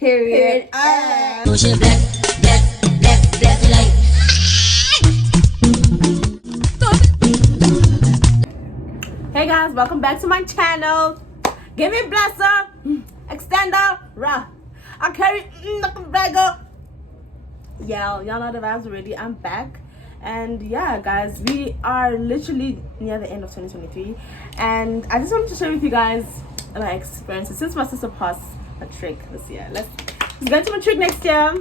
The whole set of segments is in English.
Period. Motion black, black, black, black like. Hey guys, welcome back to my channel. Give me blesser, extender, rah. I carry nothing bagger. Yeah, y'all know the vibes already. I'm back. And yeah, guys, we are literally near the end of 2023. And I just wanted to share with you guys my experiences since my sister passed matric this year. Let's go to matric next year.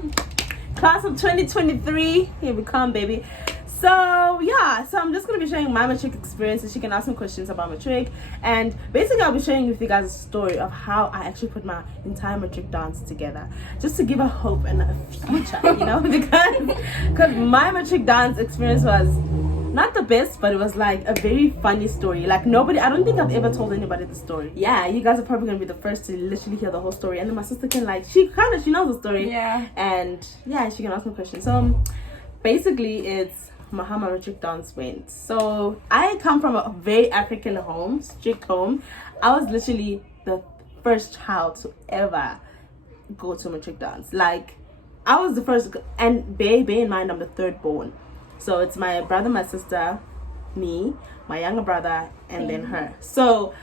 Class of 2023. Here we come, baby. So yeah, so I'm just gonna be sharing my matric experiences. She can ask me questions about matric, and basically I'll be sharing with you guys a story of how I actually put my entire matric dance together, just to give a hope and a future, you know, because my matric dance experience was not the best, but it was like a very funny story. Like I don't think I've ever told anybody the story. Yeah, you guys are probably gonna be the first to literally hear the whole story, and then my sister can she knows the story. Yeah. And yeah, she can ask me questions. So basically it's how my matric dance went. So I come from a very African home, strict home. I was literally the first child to ever go to matric dance. Like I was the first, and bear in mind I'm the third born. So it's my brother, my sister, me, my younger brother, and then her. So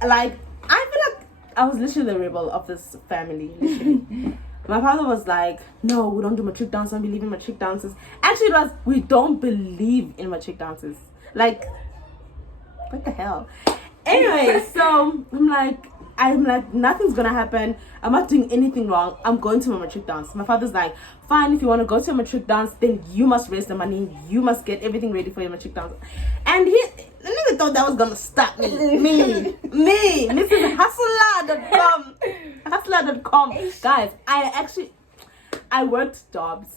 like I feel like I was literally the rebel of this family, literally. My father was like, no, we don't do matric dance, don't believe in matric dances. Actually, it was, we don't believe in matric dances. Like, what the hell? Anyway, so I'm like, nothing's gonna happen. I'm not doing anything wrong. I'm going to my matric dance. My father's like, fine, if you want to go to a matric dance, then you must raise the money. You must get everything ready for your matric dance. And the nigga thought that was gonna stop me. Mrs. Hustler.com. Hustler.com. Guys, I worked jobs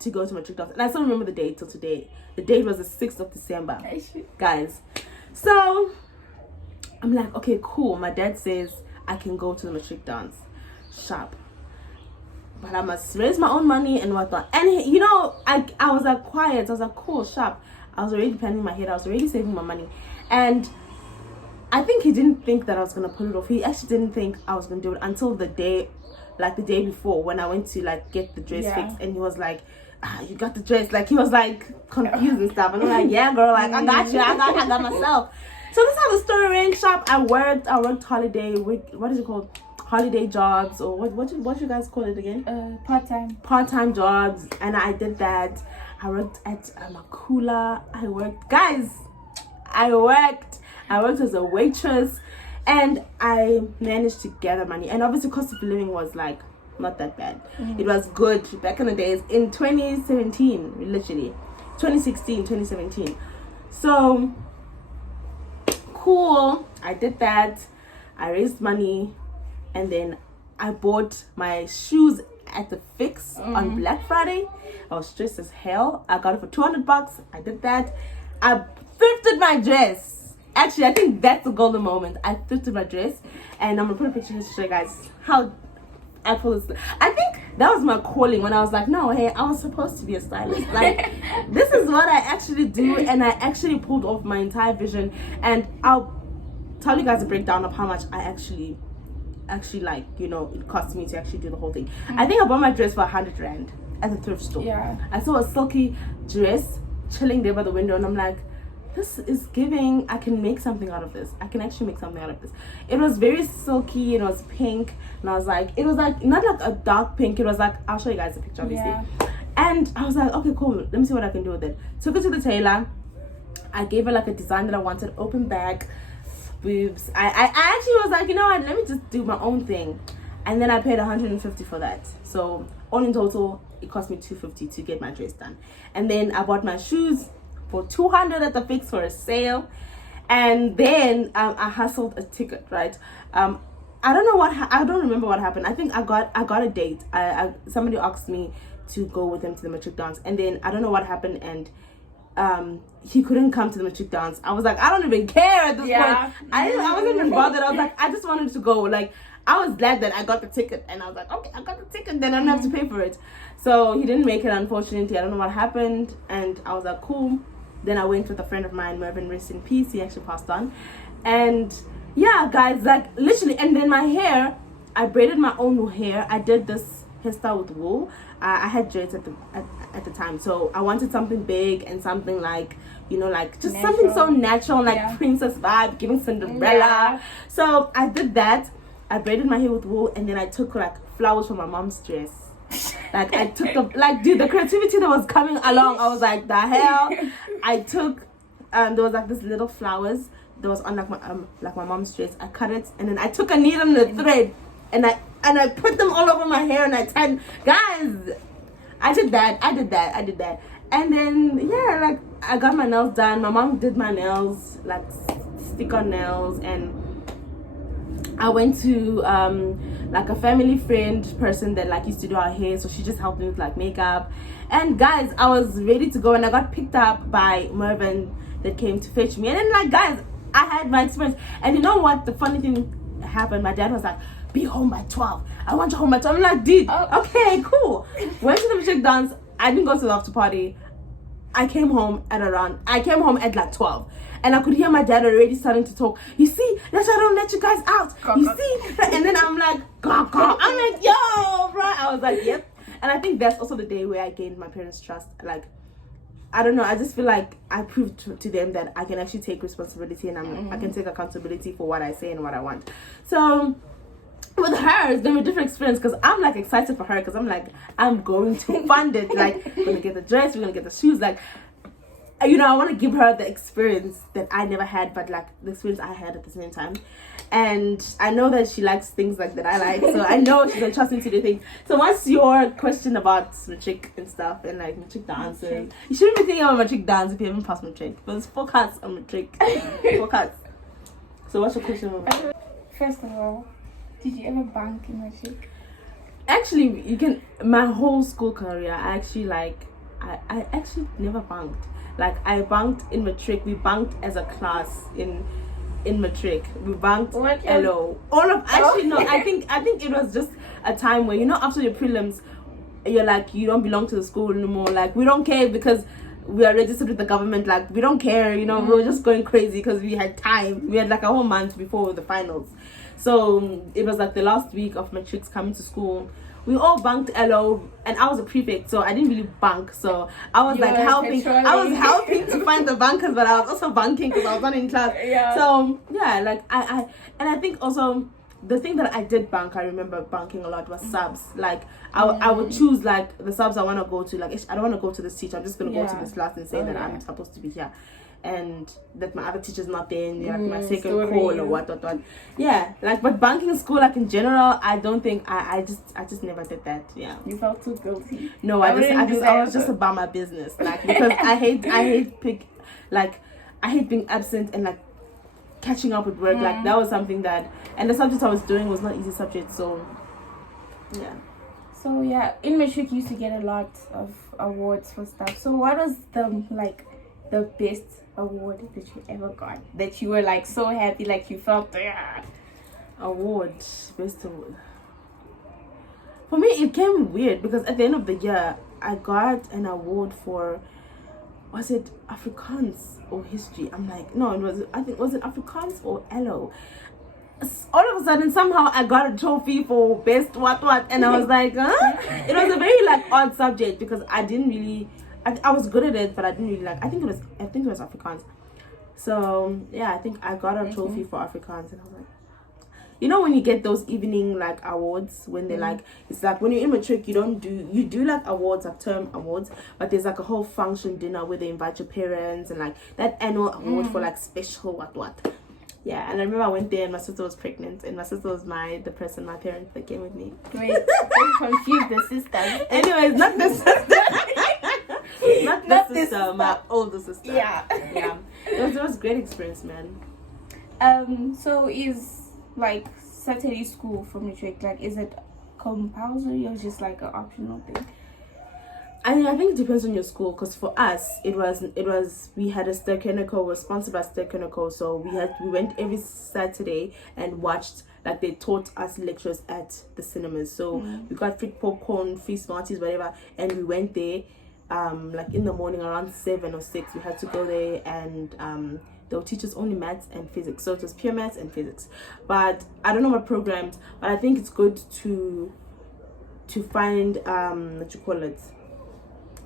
to go to matric dance. And I still remember the date till today. The date was the 6th of December. Guys. So I'm like, okay, cool. My dad says I can go to the matric dance. Sharp. But I must raise my own money and whatnot. And you know, I was like quiet. I was like, cool, sharp. I was already planning my head. I was already saving my money. And I think he didn't think that I was gonna pull it off. He actually didn't think I was gonna do it until the day before, when I went to get the dress fixed, and he was like, you got the dress. Like he was like confused and stuff. And I'm like, yeah, girl, like I got you. I got myself. So this is how the story ran. Shop. I worked holiday. What is it called? Holiday jobs, or what you guys call it again? Part-time jobs. And I did that. I worked at Makula. I worked as a waitress, and I managed to gather money. And obviously cost of living was like not that bad. It was good back in the days, in 2017, literally 2017. So cool, I did that. I raised money, and then I bought my shoes at the Fix on Black Friday. I was stressed as hell. I got it for $200. I did that. I thrifted my dress. Actually, I think that's the golden moment. I thrifted my dress, and I'm gonna put a picture here to show you guys how I pull this. I think that was my calling when I was like, no, hey, I was supposed to be a stylist. Like, this is what I actually do, and I actually pulled off my entire vision. And I'll tell you guys a breakdown of how much I actually like, you know, it cost me to actually do the whole thing. I think I bought my dress for 100 rand at the thrift store. Yeah. I saw a silky dress chilling there by the window, and I'm like, this is giving, I can make something out of this. I can actually make something out of this. It was very silky, and it was pink, and I was like, it was like not like a dark pink, it was like, I'll show you guys a picture obviously. Yeah. And I was like, okay, cool, let me see what I can do with it. Took it to the tailor. I gave her like a design that I wanted, open back, boobs. I actually was like, you know what, let me just do my own thing. And then I paid 150 for that. So all in total, it cost me 250 to get my dress done. And then I bought my shoes for 200 at the Fix for a sale. And then I hustled a ticket, right? I don't remember what happened. I think I got a date. Somebody asked me to go with them to the matric dance, and then I don't know what happened, and he couldn't come to the matric dance. I was like, I don't even care at this point. I wasn't even bothered. I was like, I just wanted to go. Like, I was glad that I got the ticket, and I was like, okay, I got the ticket, then I don't have to pay for it. So he didn't make it, unfortunately. I don't know what happened, and I was like, cool. Then I went with a friend of mine, Mervyn, rest in peace. He actually passed on. And yeah, guys, like literally. And then my hair, I braided my own hair. I did this hairstyle with wool. I had dreads at the time, so I wanted something big and something like, you know, like just Natural. something so natural, like Yeah. princess vibe, giving Cinderella. Yeah. So I did that. I braided my hair with wool, and then I took like flowers from my mom's dress. Like I took the creativity that was coming along. I was like, the hell. I took there was like this little flowers that was on like my mom's dress. I cut it, and then I took a needle and a thread, and I put them all over my hair, and I tied. Guys, I did that. And then yeah, like I got my nails done. My mom did my nails, like stick-on nails, and I went to like a family friend person that like used to do our hair, so she just helped me with like makeup. And guys, I was ready to go, and I got picked up by Mervin that came to fetch me. And then like, guys, I had my experience. And you know what, the funny thing happened, my dad was like, be home by 12. I want you home by 12. I'm like, dude, okay, cool. Went to the matric dance. I didn't go to the after party. I came home at like 12, and I could hear my dad already starting to talk. You see, that's why I don't let you guys out. You see, and then I'm like, I'm like, yo, bro. I was like, yep. And I think that's also the day where I gained my parents' trust. Like, I don't know. I just feel like I proved to them that I can actually take responsibility, and I can take accountability for what I say and what I want. So with her, it's gonna be a different experience, because I'm like excited for her, because I'm like, I'm going to fund it. Like, we're gonna get the dress, we're gonna get the shoes, like, you know, I want to give her the experience that I never had, but like the experience I had at the same time. And I know that she likes things like that I like, so I know she's gonna trust me to do things. So what's your question about matric and stuff, and like matric dances? You shouldn't be thinking about matric dance if you haven't passed matric, but it's 4 cards on matric. 4 cards. So what's your question about? First of all, did you ever bunk in matric? Actually, you can. My whole school career, I actually like. I actually never bunked. Like, I bunked in matric. We bunked as a class in matric. We bunked LO. All of actually no. I think it was just a time where, you know, after your prelims, you're like, you don't belong to the school anymore. Like, we don't care because we are registered with the government. Like, we don't care. You know, we were just going crazy because we had time. We had like a whole month before the finals. So it was like the last week of matrics coming to school. We all bunked LO, and I was a prefect, so I didn't really bunk. So I was like helping. I was helping to find the bunkers, but I was also bunking because I was not in class. Yeah. So yeah, like I think also the thing that I did bunk, I remember bunking a lot, was subs. Like I would choose like the subs I want to go to. Like, I don't want to go to this teacher. I'm just gonna go to this class and say that I'm supposed to be here, and that my other teacher's not there, and like my second call or what. Yeah, like, but bunking in school, like in general, I don't think I just never did that. Yeah. You felt too guilty. No, I was just about my business, like, because I hate being absent and like catching up with work. Like, that was something that, and the subject I was doing was not easy subject, so yeah. So yeah, in matric you used to get a lot of awards for stuff. So what was the best award that you ever got, that you were like so happy, like you felt Award, best award. For me, it came weird because at the end of the year, I got an award for, was it Afrikaans or history? I'm like, no, was it Afrikaans or LO? All of a sudden, somehow I got a trophy for best what, and I was like, huh? It was a very like odd subject because I didn't really. I was good at it, but I didn't really like. I think it was Afrikaans. So yeah, I think I got a trophy for Afrikaans, and I was like, you know, when you get those evening like awards, when they're like, it's like when you're in matric, you do like awards, like term awards, but there's like a whole function dinner where they invite your parents, and like that annual award for like special what. Yeah, and I remember I went there and my sister was pregnant, and my sister was my parents that came with me. Wait, I'm confused, the sisters. Anyways, not the sister. not the sister, my older sister. Yeah. Yeah. It was a great experience, man. So is like Saturday school for matric, like, is it compulsory or just like an optional thing? I think it depends on your school, because for us it was we had a Ster-Kinnico, was sponsored by Ster-Kinnico, so we went every Saturday and watched, like, they taught us lectures at the cinemas, so we got free popcorn, free Smarties, whatever, and we went there like in the morning around 7 or 6. We had to go there, and they'll teach us only maths and physics, so it was pure maths and physics. But I don't know what programs, but I think it's good to find what you call it,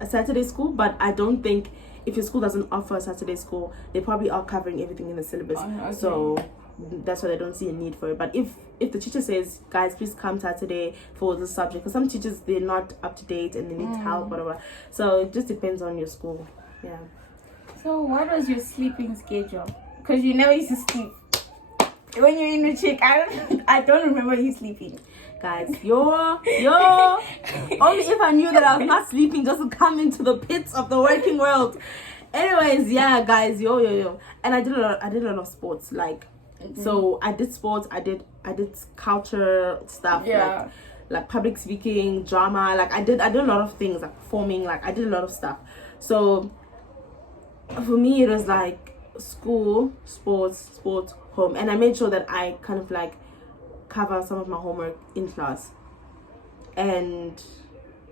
a Saturday school. But I don't think, if your school doesn't offer a Saturday school, they probably are covering everything in the syllabus. Okay. So that's why they don't see a need for it. But if the teacher says, guys, please come Saturday for this subject, because some teachers, they're not up to date and they need help, whatever. So it just depends on your school. Yeah. So what was your sleeping schedule? Because you never used to sleep when you're in the chick. I don't remember you sleeping. Guys, yo, only if I knew that I was not sleeping just to come into the pits of the working world. Anyways, yeah, guys, yo, and I did a lot of sports, like, so I did sports, I did culture stuff, like public speaking, drama, like I did a lot of things, like performing, like I did a lot of stuff. So for me, it was like school, sports, home, and I made sure that I kind of like cover some of my homework in class. And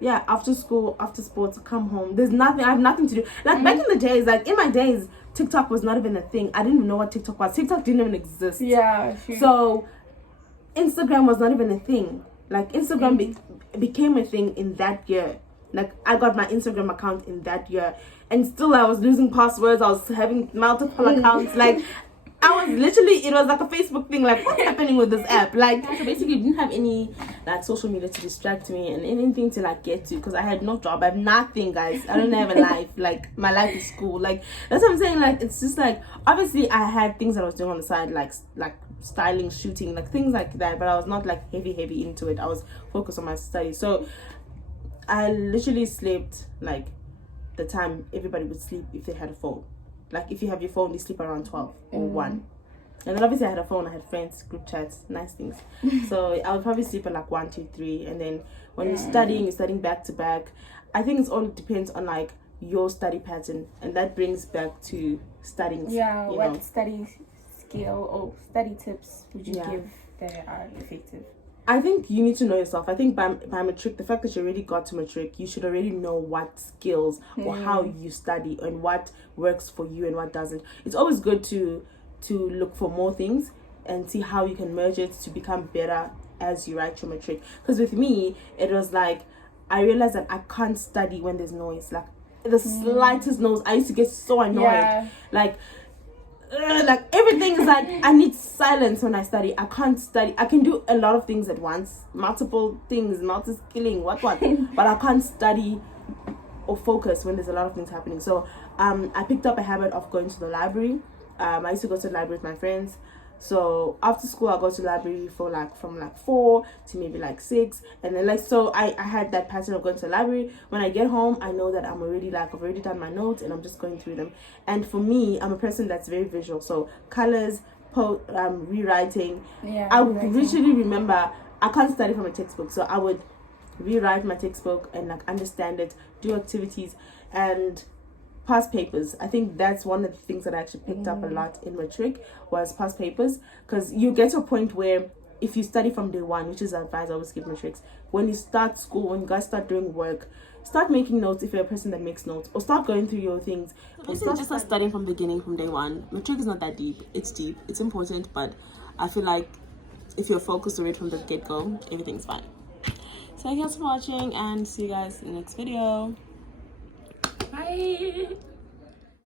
yeah, after school, after sports, come home, I have nothing to do. Like back in the days, like in my days, TikTok was not even a thing. I didn't even know what TikTok was. TikTok didn't even exist. Yeah, sure. So Instagram was not even a thing. Like Instagram became a thing in that year. Like I got my Instagram account in that year, and still I was losing passwords. I was having multiple accounts. Like I was literally, it was like a Facebook thing, like what's happening with this app? Like, so basically didn't have any like social media to distract me and anything to like get to, because I had no job, I have nothing, guys. I don't have a life. Like my life is school. Like that's what I'm saying. Like it's just like, obviously I had things that I was doing on the side, like styling, shooting, like things like that, but I was not like heavy into it. I was focused on my studies. So I literally slept like the time everybody would sleep if they had a phone. Like if you have your phone, you sleep around 12 or 1. And then obviously I had a phone, I had friends, group chats, nice things. So I would probably sleep at like 1, 2, 3. And then when you're studying back to back. I think it all depends on like your study pattern, and that brings back to studying. Yeah, what study skill or study tips would you give that are effective? I think you need to know yourself. I think by matric, the fact that you already got to matric, you should already know what skills or how you study and what works for you and what doesn't. It's always good to look for more things and see how you can merge it to become better as you write your matric. Because with me, it was like, I realized that I can't study when there's noise. Like the slightest noise, I used to get so annoyed. Like everything is like, I need silence when I study. I can't study. I can do a lot of things at once, multiple things, multi-skilling, what, but I can't study or focus when there's a lot of things happening. So I picked up a habit of going to the library. I used to go to the library with my friends. So after school, I go to the library for like from like 4 to maybe like 6, and then like, so I had that pattern of going to the library. When I get home, I know that I've already done my notes and I'm just going through them. And for me, I'm a person that's very visual, so colors, rewriting. I would literally remember, I can't study from a textbook, so I would rewrite my textbook and like understand it, do activities and past papers. I think that's one of the things that I actually picked up a lot in matric, was past papers, because you get to a point where if you study from day one, which is the advice I always give matrics, when you start school, when you guys start doing work, start making notes if you're a person that makes notes, or start going through your things. So basically just like studying from the beginning, from day one. Matric is not that deep. It's deep, it's important, but I feel like if you're focused on it from the get-go, everything's fine. So thank you guys for watching, and see you guys in the next video. Bye.